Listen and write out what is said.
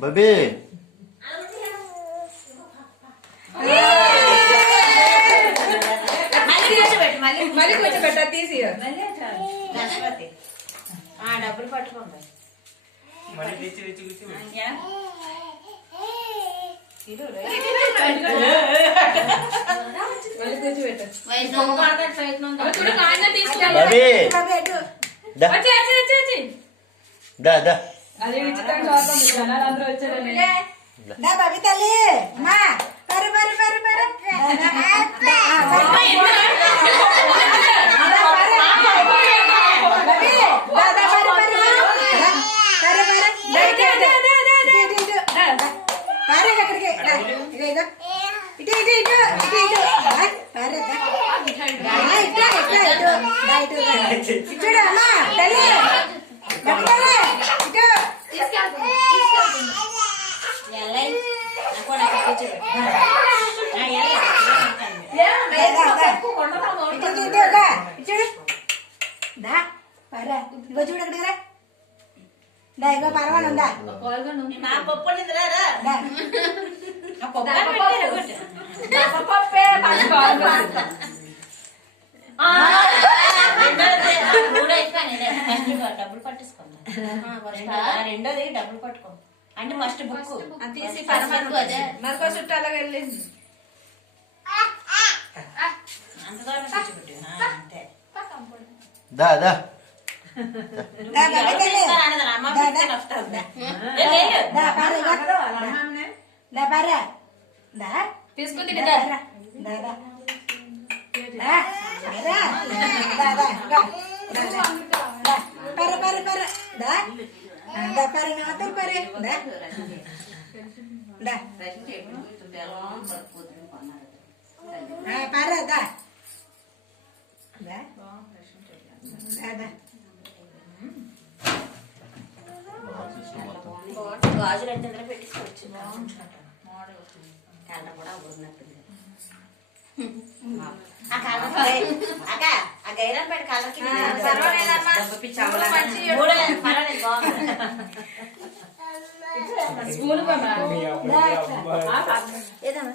బబీ మళ్ళీ కొంచెం పెట్ట తీసి డబ్బులు పట్టుకోండి అది విచిత్రంగా అందరూ వచ్చారండి తల్లి మా పరు పరు పరు పరు చూడగరా ఇగో పర్వానుందా డబ్బులు పట్టేసుకోండి రెండోది డబ్బులు పట్టుకో అంటే ఫస్ట్ బుక్ తీసి నరకో చుట్టూ అలాగే వెళ్ళింది అంత దూరం కూర్చోబెట్టు అంతే దా దా తీసుకుంది పర పర పర దా దా పర నాతో పరే దా దా పర దా దా దా గాజులు అంటే పెట్టించుకోవచ్చు కళ్ళ కూడా ఊరినట్టుంది అక్క ఆ గైరాన్ పెట్టి కళ్ళకి స్కూల్ ఏదమ్మా